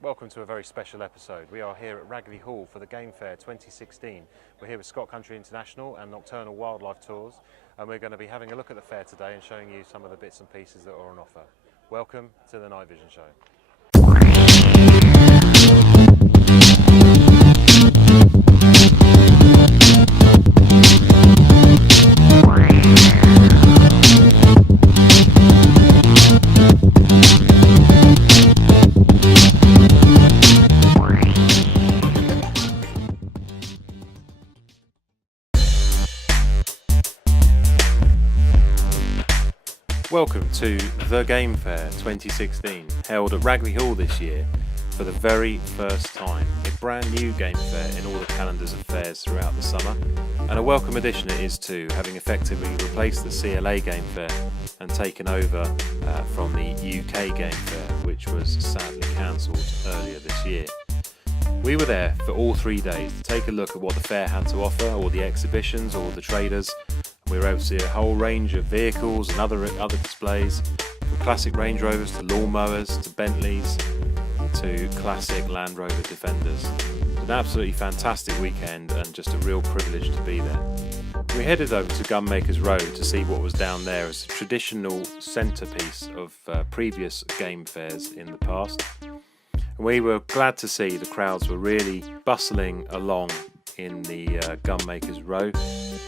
Welcome to a very special episode. We are here at Ragley Hall for the Game Fair 2016. We're here with Scott Country International and Nocturnal Wildlife Tours, and we're going to be having a look at the fair today and showing you some of the bits and pieces that are on offer. Welcome to the Night Vision Show. Welcome to the Game Fair 2016, held at Ragley Hall this year for the very first time. A brand new Game Fair in all the calendars of fairs throughout the summer, and a welcome addition it is too, having effectively replaced the CLA Game Fair and taken over from the UK Game Fair, which was sadly cancelled earlier this year. We were there for all 3 days to take a look at what the fair had to offer, all the exhibitions, all the traders. We were able to see a whole range of vehicles and other displays, from classic Range Rovers to lawnmowers to Bentleys to classic Land Rover Defenders. An absolutely fantastic weekend and just a real privilege to be there. We headed over to Gunmakers Row to see what was down there as a traditional centrepiece of previous game fairs in the past. And we were glad to see the crowds were really bustling along in the Gunmakers Row,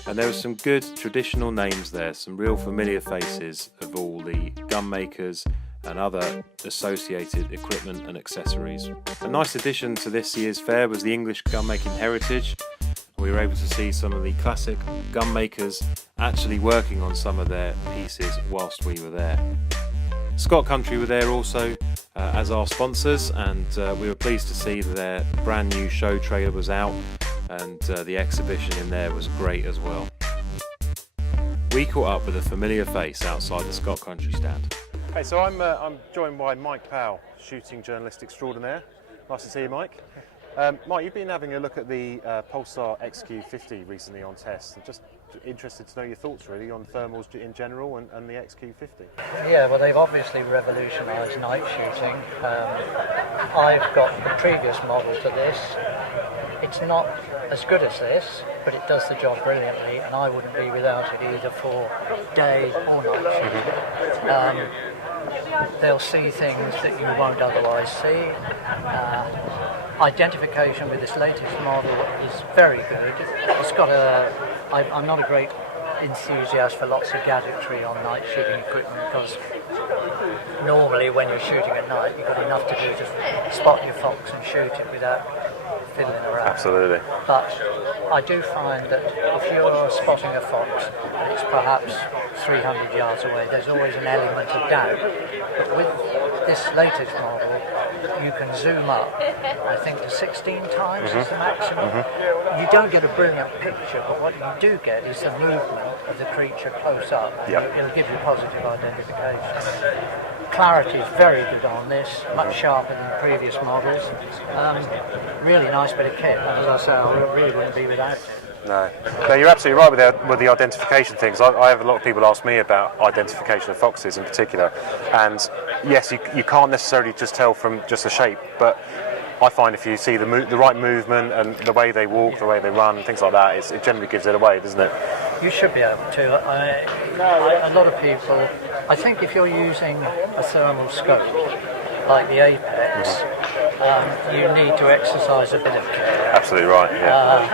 and there were some good traditional names there, some real familiar faces of all the gun makers and other associated equipment and accessories. A nice addition to this year's fair was the English gunmaking heritage. We were able to see some of the classic gun makers actually working on some of their pieces whilst we were there. Scott Country were there also as our sponsors, and we were pleased to see that their brand new show trailer was out, and the exhibition in there was great as well. We caught up with a familiar face outside the Scott Country stand. Hey, so I'm joined by Mike Powell, shooting journalist extraordinaire. Nice to see you, Mike. Mike, you've been having a look at the Pulsar XQ50 recently on test. I'm just interested to know your thoughts really on thermals in general and the XQ50. Yeah, well, they've obviously revolutionised night shooting. I've got the previous model to this. It's not as good as this, but it does the job brilliantly, and I wouldn't be without it either for day or night shooting. They'll see things that you won't otherwise see. Identification with this latest model is very good. It's got I'm not a great enthusiast for lots of gadgetry on night shooting equipment, because normally when you're shooting at night you've got enough to do to spot your fox and shoot it without fiddling around. Absolutely. But I do find that if you're spotting a fox and it's perhaps 300 yards away, there's always an element of doubt. But with this latest model, you can zoom up, I think, to 16 times is the maximum. You don't get a brilliant picture, but what you do get is the movement of the creature close up. Yep. It'll give you positive identification. Clarity is very good on this, much sharper than the previous models. Really nice bit of kit, and as I say, I really wouldn't be without it. No, you're absolutely right with the identification things. I have a lot of people ask me about identification of foxes in particular, and yes, you can't necessarily just tell from just the shape, but I find if you see the right movement and the way they walk, the way they run, things like that, it generally gives it away, doesn't it? You should be able to. A lot of people, I think if you're using a thermal scope like the Apex, you need to exercise a bit of care. Absolutely right, yeah.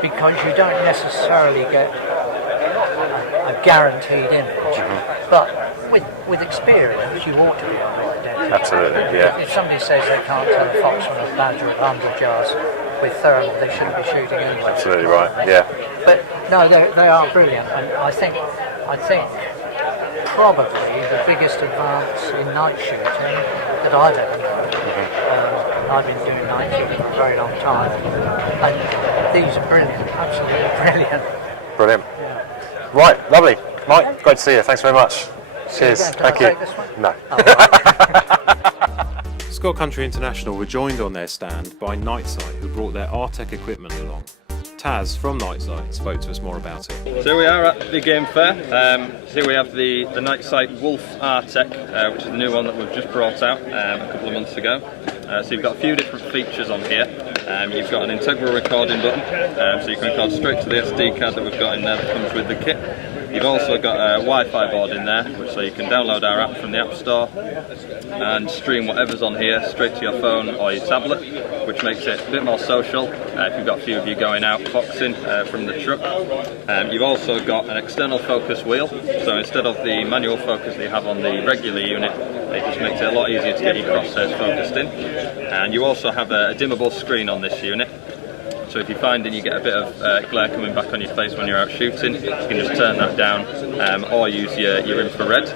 Because you don't necessarily get a guaranteed image, but with experience you ought to be able to identify. Absolutely, yeah. If somebody says they can't tell a fox from a badger at 100 yards with thermal, they shouldn't be shooting anyway. Absolutely right, yeah. But no, they are brilliant, and I think probably the biggest advance in night shooting that I've ever known. I've been doing night shooting for a very long time, and these are brilliant, absolutely brilliant. Brilliant. Yeah. Right, lovely. Mike, great to see you. Thanks very much. Cheers. Thank you. Take this one? No. Oh, right. Scott Country International were joined on their stand by Nightside, who brought their Artec equipment along. Taz from Nightsight spoke to us more about it. So we are at the game fair. Here we have the Nightsight Wolf R-Tech, which is the new one that we've just brought out a couple of months ago. So you've got a few different features on here. You've got an integral recording button, so you can record straight to the SD card that we've got in there that comes with the kit. You've also got a Wi-Fi board in there, so you can download our app from the App Store and stream whatever's on here straight to your phone or your tablet, which makes it a bit more social if you've got a few of you going out foxing from the truck. You've also got an external focus wheel, so instead of the manual focus that you have on the regular unit, it just makes it a lot easier to get your crosshairs focused in. And you also have a dimmable screen on this unit. So if you find and you get a bit of glare coming back on your face when you're out shooting, you can just turn that down or use your infrared.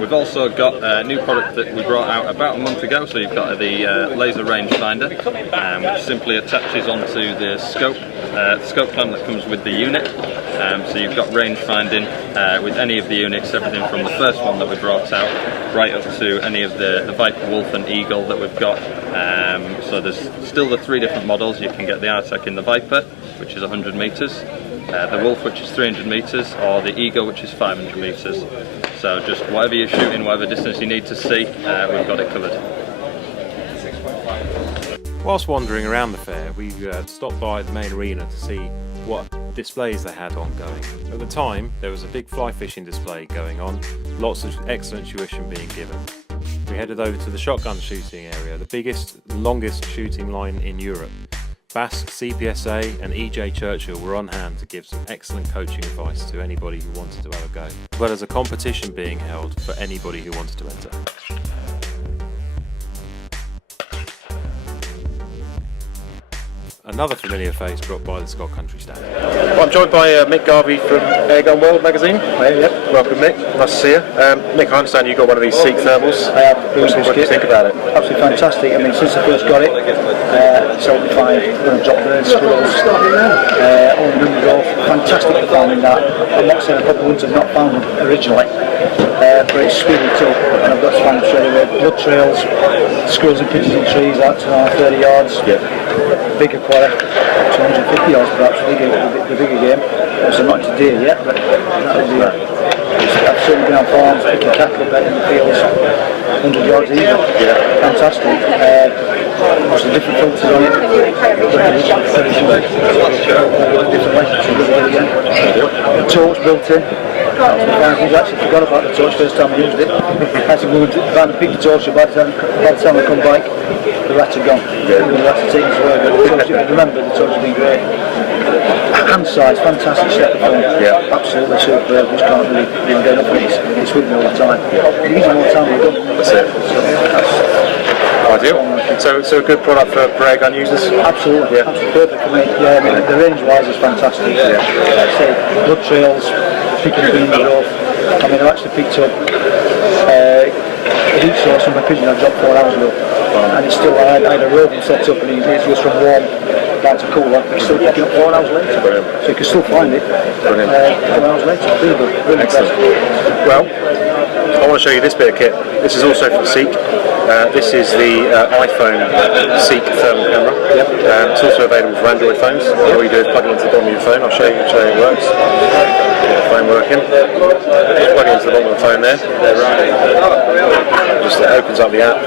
We've also got a new product that we brought out about a month ago, so you've got the laser rangefinder, which simply attaches onto the scope clamp that comes with the unit. So you've got range finding with any of the units, everything from the first one that we brought out right up to any of the Viper, Wolf and Eagle that we've got. So there's still the 3 different models. You can get the R-Tech in the Viper, which is 100 metres, the Wolf, which is 300 metres, or the Eagle, which is 500 metres. So just whatever you're shooting, whatever distance you need to see, we've got it covered. Whilst wandering around the fair, we stopped by the main arena to see what displays they had ongoing. At the time, there was a big fly fishing display going on, lots of excellent tuition being given. We headed over to the shotgun shooting area, the biggest, longest shooting line in Europe. Basque, CPSA and EJ Churchill were on hand to give some excellent coaching advice to anybody who wanted to have a go, as well as a competition being held for anybody who wanted to enter. Another familiar face dropped by the Scott Country stand. Well, I'm joined by Mick Garvey from Airgun World magazine. Yep. Welcome, Mick. Nice to see you. Mick, I understand you got one of these Seek thermals. I have. What do you think about it? Absolutely fantastic. I mean, since I first got it, 75, going to drop birds, squirrels, all the numbers off. Fantastic for finding that. I'm not saying a couple of ones I've not found originally, but it's really tough. And I've got to find them straight away. Blood trails, squirrels and pigeons in trees out to 30 yards. Yep. Bigger quota, 250 yards perhaps, the bigger game. Also not into deer yet, but that would be I've certainly been on farms, picking cattle up in the fields, 100 yards even. Yeah. Fantastic. Lots of different filters on it. The torch built in. I actually forgot about the torch first time I used it. I had to go down and pick the torch up. By the time I come back, the rats are gone. The rats are taken away. But remember, the torch has been great. Hand size, fantastic step of film. Yeah. Absolutely superb. Just can't really get enough of it. It's with me all the time. It gives me more time to go. That's it. Ideal. So a good product for airgun users? Absolutely. Yeah. Absolutely perfect for me. Yeah, I mean, the range-wise is fantastic. Yeah. Like I say, blood trails, picking the beans off. I mean, I've actually picked up a heat source on my pigeon I dropped 4 hours ago. And it's still, I had a rodent set up and it goes from warm down to cooler. It's still picking up 4 hours later. Brilliant. So you can still find it 4 hours later. Really good. Really excellent. Well, I want to show you this bit of kit. This is also from Seek. This is the iPhone Seek thermal camera. Yep. It's also available for Android phones. All you do is plug it into the bottom of your phone. I'll show you how it works. Get the phone working. Just plug it into the bottom of the phone there. Just opens up the app.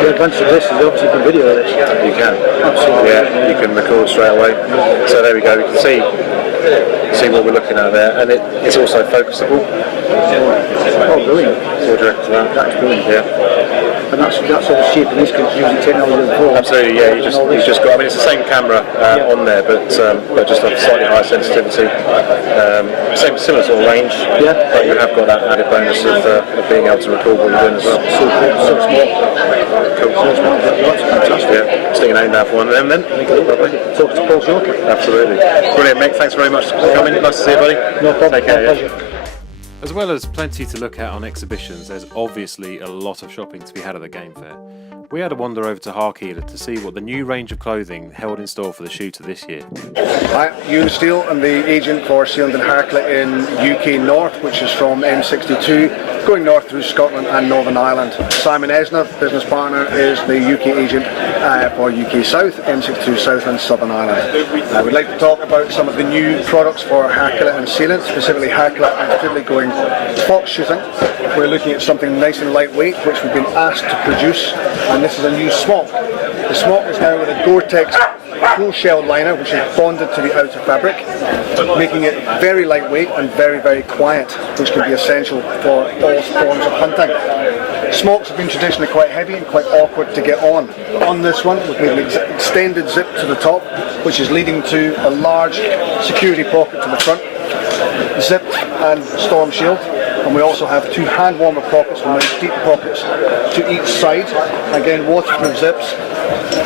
The advantage of this is obviously you can video this. You can. Absolutely. Yeah, you can record straight away. So there we go. You can see what we're looking at there, and it's also focusable. Oh, brilliant. What do you reckon to that? That's brilliant. Yeah. And that's all cheap in this because using technology before. Absolutely, yeah. You just got. I mean, it's the same camera on there, but just a slightly higher sensitivity. Similar sort of range. Yeah. But you have got that added bonus of being able to record what you're doing as well. So small. Cool. So small. That's fantastic. Yeah. Sticking an aim down for one of them then. Lovely. Talk to Paul Shortly. Absolutely. Brilliant, Mick. Thanks very much for coming. Nice to see you, buddy. No problem. Take care. Pleasure. As well as plenty to look at on exhibitions, there's obviously a lot of shopping to be had at the game fair. We had a wander over to Harkeeler to see what the new range of clothing held in store for the shooter this year. Hi, Ewan Steele. I'm the agent for Sealand and Harkeeler in UK North, which is from M62 going north through Scotland and Northern Ireland. Simon Esner, business partner, is the UK agent for UK South, M62 South and Southern Ireland. We'd like to talk about some of the new products for Hercules and Sealant, specifically Hercules and particularly going fox shooting. We're looking at something nice and lightweight, which we've been asked to produce, and this is a new smock. The smock is now with a Gore-Tex full shell liner, which is bonded to the outer fabric, making it very lightweight and very, very quiet, which can be essential for all forms of hunting. Smocks have been traditionally quite heavy and quite awkward to get on. On this one, we've made an extended zip to the top, which is leading to a large security pocket to the front, zip and storm shield. And we also have two hand warmer pockets with nice deep pockets to each side. Again, waterproof zips.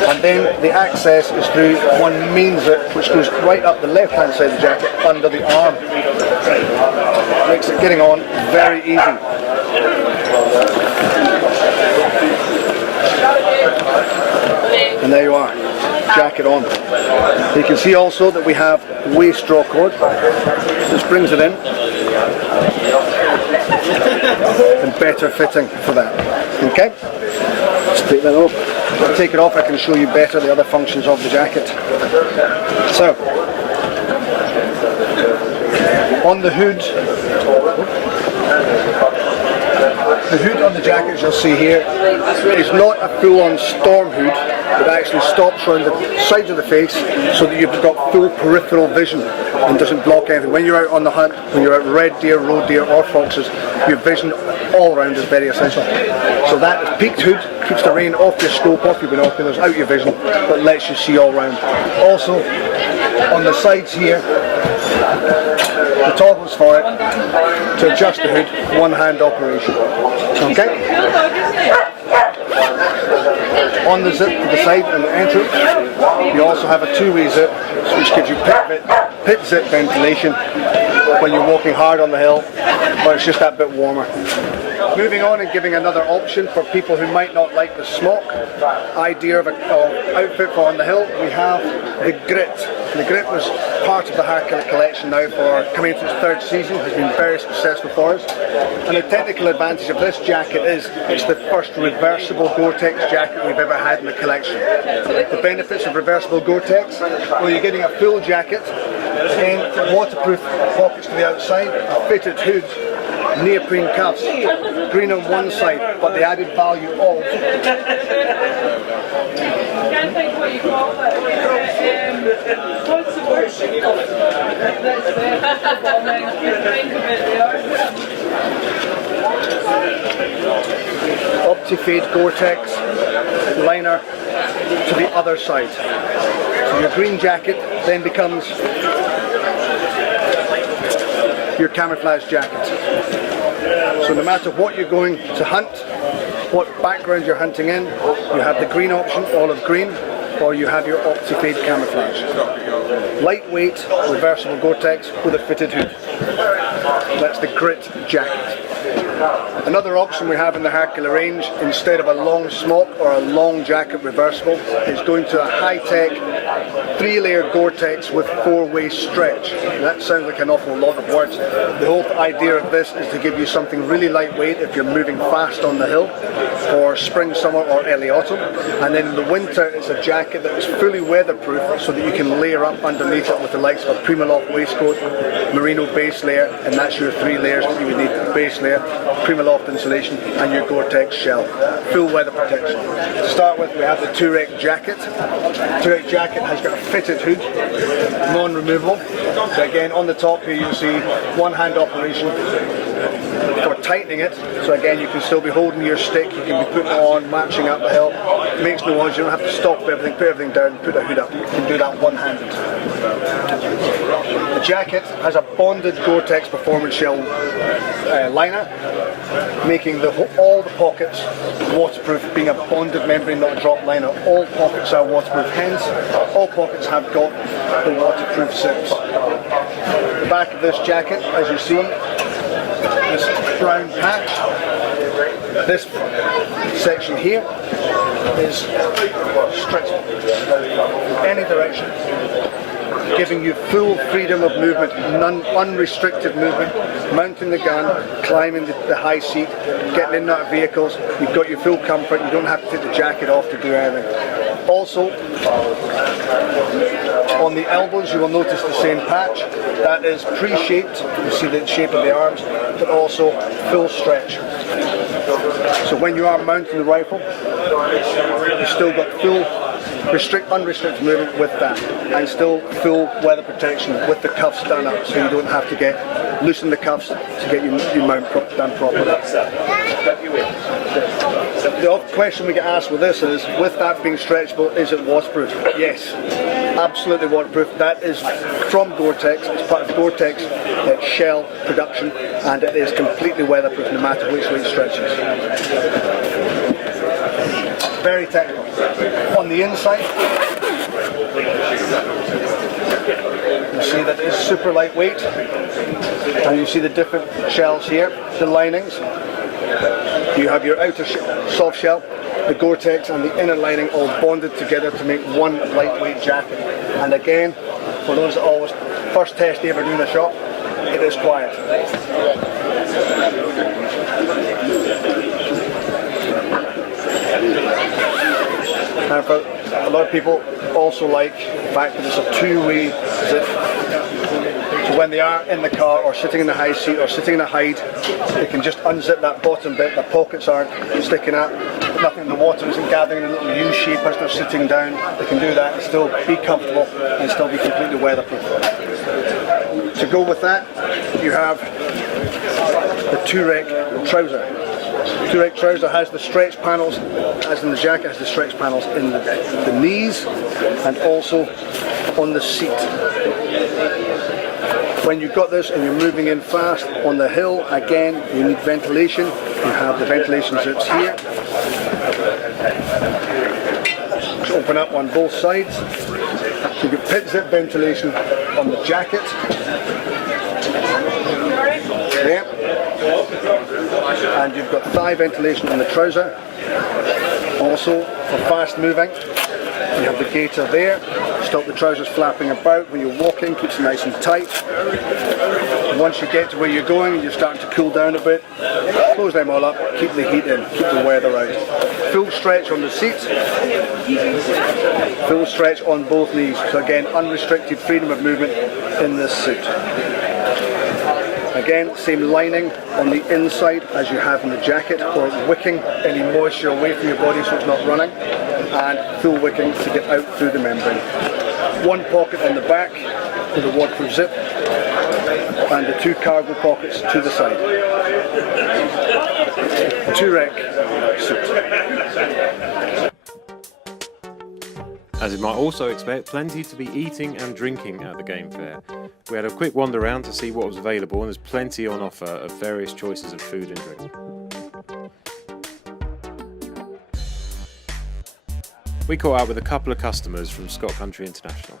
And then the access is through one main zip which goes right up the left hand side of the jacket under the arm. Makes it getting on very easy. And there you are, jacket on. You can see also that we have waist draw cord. This brings it in. And better fitting for that. Okay? Let's take that off. If I take it off, I can show you better the other functions of the jacket. So, on the hood on the jacket, as you'll see here, is not a full-on storm hood. It actually stops around the sides of the face so that you've got full peripheral vision and doesn't block anything. When you're out on the hunt, when you're out red deer, roe deer or foxes, your vision all around is very essential. So that peaked hood keeps the rain off your scope, off your binoculars, out your vision, but lets you see all round. Also, on the sides here, the toggles for it to adjust the hood, one-hand operation. Okay? On the zip to the side and the entrance, you also have a two-way zip, which gives you pit zip ventilation when you're walking hard on the hill, but it's just that bit warmer. Moving on and giving another option for people who might not like the smock idea of an outfit for on the hill, we have the grit. The grit was part of the Hercules collection now for coming into its third season, has been very successful for us. And the technical advantage of this jacket is it's the first reversible Gore-Tex jacket we've ever had in the collection. The benefits of reversible Gore-Tex, well, you're getting a full jacket and waterproof pockets to the outside, a fitted hood, neoprene cuffs, green on one side, but the added value of OptiFade Gore-Tex liner to the other side. So your green jacket then becomes your camouflage jacket. So no matter what you're going to hunt, what background you're hunting in, you have the green option, olive green, or you have your OptiFade camouflage. Lightweight, reversible Gore-Tex with a fitted hood. That's the grit jacket. Another option we have in the Hercules range, instead of a long smock or a long jacket reversible, is going to a high-tech 3-layer Gore-Tex with 4-way stretch. That sounds like an awful lot of words. The whole idea of this is to give you something really lightweight if you're moving fast on the hill for spring, summer or early autumn. And then in the winter it's a jacket that is fully weatherproof so that you can layer up underneath it with the likes of a Primaloft waistcoat, merino base layer, and that's your 3 layers that you would need: base layer, Primaloft insulation and your Gore-Tex shell. Full weather protection. To start with, we have the Turek jacket. Turek jacket has got a fitted hood, non-removable. So again, on the top here you'll see one-hand operation for tightening it. So again, you can still be holding your stick, you can be putting it on, marching up the hill. It makes no noise, you don't have to stop everything, put everything down, put a hood up. You can do that one-handed. The jacket has a bonded Gore-Tex performance shell liner, making all the pockets waterproof, being a bonded membrane, not a drop liner. All pockets are waterproof, hence all pockets have got the waterproof zips. The back of this jacket, as you see, this brown patch, this section here is stretchable in any direction. giving you full freedom of movement, unrestricted movement, mounting the gun, climbing the high seat, getting in and out of vehicles. You've got your full comfort, you don't have to take the jacket off to do anything. Also, on the elbows you will notice the same patch. That is pre-shaped, you see the shape of the arms, but also full stretch. So when you are mounting the rifle, you've still got full unrestricted movement with that, and still full weather protection with the cuffs done up, so you don't have to loosen the cuffs to get your mount done properly. The other question we get asked with this is, with that being stretchable, is it waterproof? Yes, absolutely waterproof. That is from Gore-Tex. It's part of Gore-Tex shell production, and it is completely weatherproof no matter which way it stretches. Very technical. On the inside, you see that it's super lightweight, and you see the different shells here, the linings. You have your outer soft shell, the Gore-Tex, and the inner lining all bonded together to make one lightweight jacket. And again, for those that always first test they ever do in the shop, it is quiet. And for a lot of people also like the fact that it's a two-way zip. So when they are in the car or sitting in the high seat or sitting in a hide, they can just unzip that bottom bit, the pockets aren't sticking up, nothing, the water isn't gathering in a little U shape as they're sitting down. They can do that and still be comfortable and still be completely weatherproof. To go with that, you have the two-rec trouser. Two-rec trouser has the stretch panels, as in the jacket, has the stretch panels in the knees and also on the seat. When you've got this and you're moving in fast on the hill, again, you need ventilation. You have the ventilation zips here. Just open up on both sides. So you get pit zip ventilation on the jacket. There. And you've got thigh ventilation on the trouser. Also, for fast moving, you have the gaiter there. Stop the trousers flapping about when you're walking, keeps it nice and tight. Once you get to where you're going and you're starting to cool down a bit, close them all up, keep the heat in, keep the weather out. Full stretch on the seats, full stretch on both knees. So again, unrestricted freedom of movement in this suit. Again, same lining on the inside as you have in the jacket, or wicking any moisture away from your body so it's not running, and full wicking to get out through the membrane. One pocket on the back with a waterproof zip, and the two cargo pockets to the side. Two-rec suit. As you might also expect, plenty to be eating and drinking at the game fair. We had a quick wander around to see what was available, and there's plenty on offer of various choices of food and drink. We caught up with a couple of customers from Scott Country International.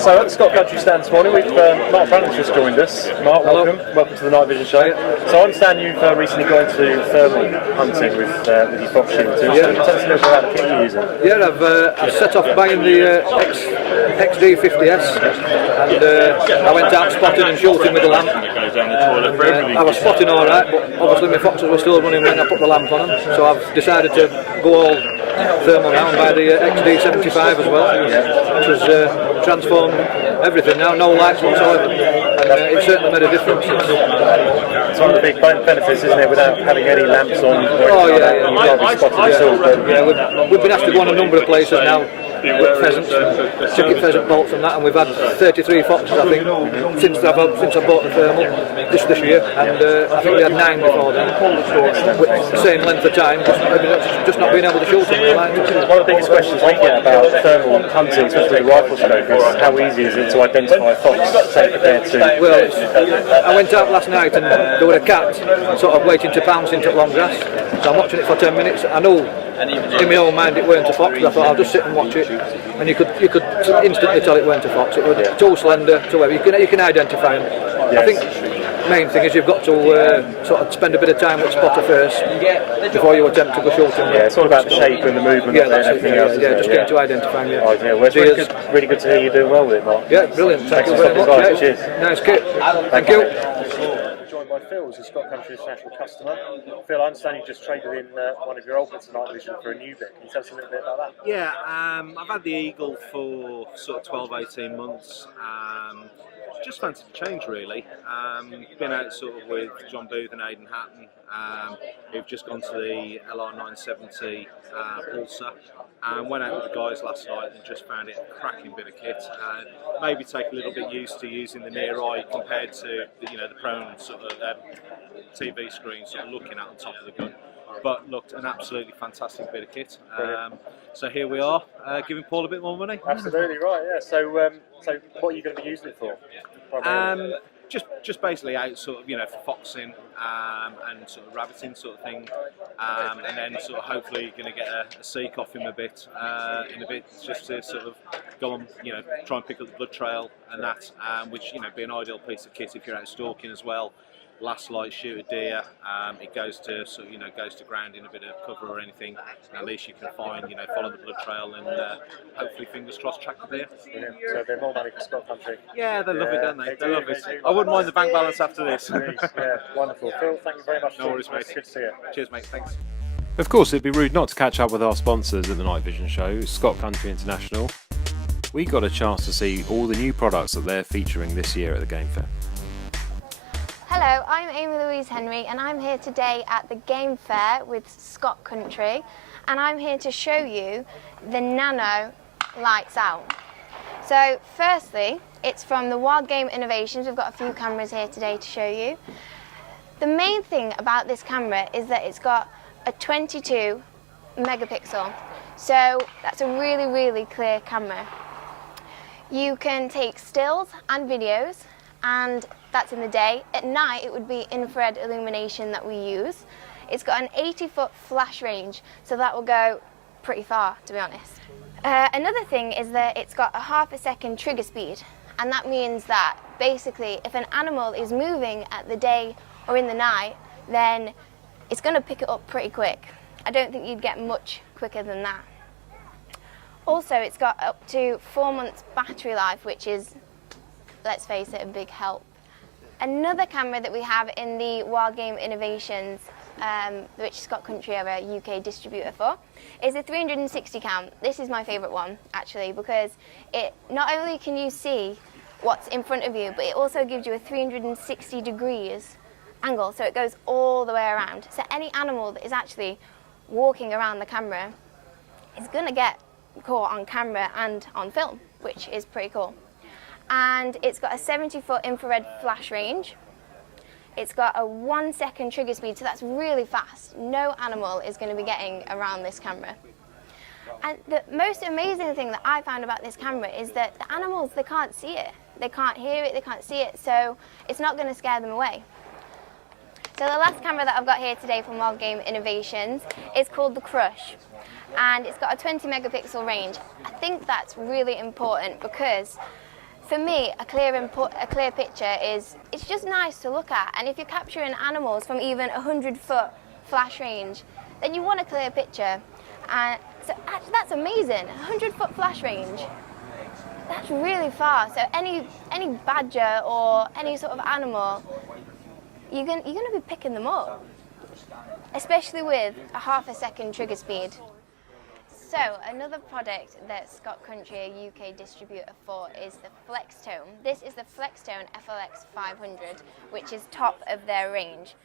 So at the Scott Country stand this morning, we've Mark Brandon's just joined us. Mark, welcome. Welcome to the Night Vision Show. So I understand you've recently gone to thermal hunting with your fox shield too. Yeah. Tell us a little bit about the kit you're using. Yeah, I've set off buying the XD50S, and I went out spotting and shooting with the lamp. I was spotting all right, but obviously my foxes were still running when I put the lamp on them, so I've decided to go all thermal now and buy the XD75 as well, which has transformed everything now, no lights whatsoever, and it certainly made a difference. It's one of the big benefits, isn't it, without having any lamps on? Oh yeah, you've got to be spotted yourself. Yeah, we've been asked to go on a number of places now with pheasants, chicken pheasant bolts and that, and we've had 33 foxes I think since I bought the thermal this year, and I think we had 9 before then, with the same length of time, just not being able to shoot them. One of the biggest questions we get about thermal hunting, especially the rifle scope, is how easy is it to identify a fox, say compared to... Well, I went out last night and there was a cat sort of waiting to pounce into long grass, so I'm watching it for 10 minutes. I know in my own mind it weren't a fox, I thought I'll just sit and watch it, and you could instantly tell it weren't a fox. It was too slender, too heavy. You can identify them. Yes. I think main thing is you've got to sort of spend a bit of time with spotter first before you attempt to go shorting. Yeah, it's all about the shape and the movement of it and everything else. Just getting to identify them. Oh, yeah. Well, it's really good to hear you doing well with it, Mark. Yeah, brilliant. Thank you very much. Yeah. Cheers. Nice kit. Thank you. Joined by Phil, who's a Scott Country International customer. Phil, I understand you just traded in one of your old bits of night vision for a new bit. Can you tell us a little bit about that? Yeah, I've had the Eagle for sort of 12-18 months. Just fancied a change really. Been out sort of with John Booth and Aidan Hatton, who've just gone to the LR970 Pulsar. Went out with the guys last night and just found it a cracking bit of kit. Maybe take a little bit used to using the near eye compared to the prone sort of TV screen sort of looking at on top of the gun. But looked an absolutely fantastic bit of kit. So here we are, giving Paul a bit more money. Absolutely right, yeah. So what are you going to be using it for? Just basically out sort of for foxing and sort of rabbiting sort of thing, and then sort of hopefully going to get a seek off him a bit in a bit, just to sort of go on try and pick up the blood trail and that, which be an ideal piece of kit if you're out stalking as well. Last light, shoot a deer, it goes to goes to ground in a bit of cover or anything, and at least you can find follow the blood trail and hopefully fingers crossed track the deer. Brilliant. So a bit more money for Scott Country. Yeah, they love it, don't they? They love it. They do. I wouldn't mind the bank balance after this. Yeah, wonderful. Phil, thank you very much. No worries, mate. Good to see you. Cheers, mate. Thanks. Of course, it'd be rude not to catch up with our sponsors at the Night Vision show, Scott Country International. We got a chance to see all the new products that they're featuring this year at the Game Fair. Hello, I'm Amy Louise Henry and I'm here today at the Game Fair with Scott Country, and I'm here to show you the Nano Lights Out. So firstly, it's from the Wild Game Innovations. We've got a few cameras here today to show you. The main thing about this camera is that it's got a 22 megapixel. So that's a really, really clear camera. You can take stills and videos, and that's in the day. At night it would be infrared illumination that we use. It's got an 80-foot flash range, so that will go pretty far, to be honest. Another thing is that it's got a half-a-second trigger speed, and that means that basically if an animal is moving at the day or in the night, then it's going to pick it up pretty quick. I don't think you'd get much quicker than that. Also, it's got up to 4 months battery life, which is, let's face it, a big help. Another camera that we have in the Wild Game Innovations, which Scott Country are a UK distributor for, is a 360 cam. This is my favourite one, actually, because it not only can you see what's in front of you, but it also gives you a 360 degrees angle, so it goes all the way around. So any animal that is actually walking around the camera is going to get caught on camera and on film, which is pretty cool. And it's got a 70-foot infrared flash range. It's got a 1 second trigger speed, so that's really fast. No animal is going to be getting around this camera. And the most amazing thing that I found about this camera is that the animals, they can't see it. They can't hear it, they can't see it, so it's not going to scare them away. So the last camera that I've got here today from Wild Game Innovations is called the Crush. And it's got a 20 megapixel range. I think that's really important because for me, a clear picture it's just nice to look at. And if you're capturing animals from even 100-foot flash range, then you want a clear picture. And so actually, that's amazing, 100-foot flash range. That's really far. So any badger or any sort of animal, you're going to be picking them up, especially with a half-a-second trigger speed. So another product that Scott Country, a UK distributor for, is the Flextone. This is the Flextone FLX 500, which is top of their range,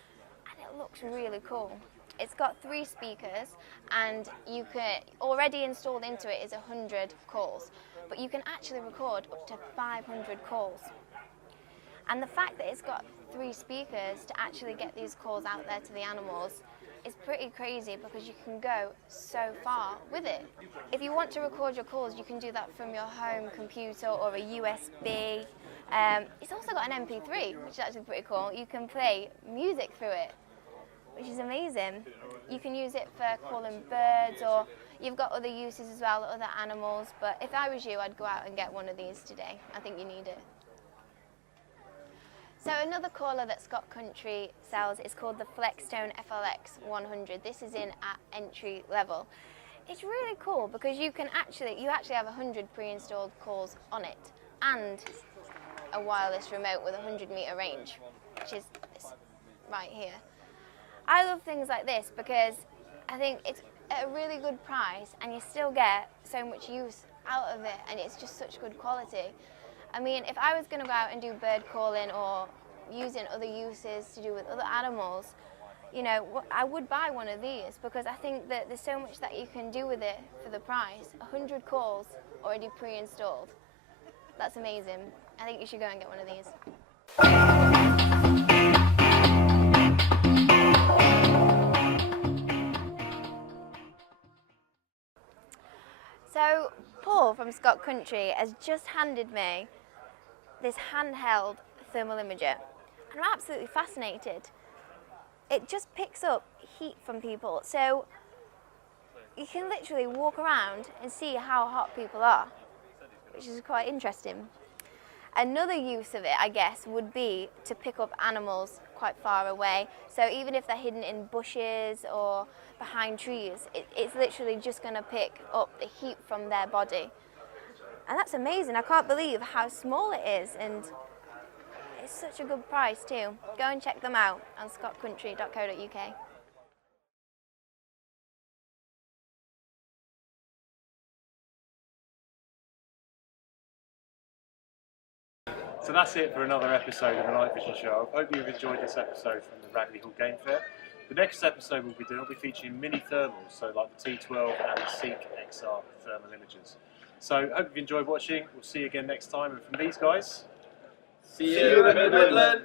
and it looks really cool. It's got 3 speakers, and you can already installed into it is 100 calls, but you can actually record up to 500 calls. And the fact that it's got 3 speakers to actually get these calls out there to the animals is pretty crazy because you can go so far with it. If you want to record your calls, you can do that from your home computer or a USB. It's also got an MP3, which is actually pretty cool. You can play music through it, which is amazing. You can use it for calling birds, or you've got other uses as well, other animals. But if I was you, I'd go out and get one of these today. I think you need it. So another caller that Scott Country sells is called the Flexstone FLX 100. This is in at entry level. It's really cool because you actually have 100 pre-installed calls on it and a wireless remote with a 100-meter range, which is this right here. I love things like this because I think it's at a really good price and you still get so much use out of it, and it's just such good quality. I mean, if I was going to go out and do bird calling or using other uses to do with other animals, you know, I would buy one of these because I think that there's so much that you can do with it for the price. 100 calls already pre-installed. That's amazing. I think you should go and get one of these. So Paul from Scott Country has just handed me this handheld thermal imager. I'm absolutely fascinated. It just picks up heat from people, so you can literally walk around and see how hot people are, which is quite interesting. Another use of it, I guess, would be to pick up animals quite far away. So even if they're hidden in bushes or behind trees, it's literally just going to pick up the heat from their body. And that's amazing. I can't believe how small it is, and it's such a good price too. Go and check them out on scottcountry.co.uk. So that's it for another episode of the Night Vision Show. I hope you've enjoyed this episode from the Ragley Hall Game Fair. The next episode we'll be doing will be featuring mini thermals, so like the T12 and the Seek XR thermal imagers. So hope you've enjoyed watching. We'll see you again next time. And from these guys, See you in Midland.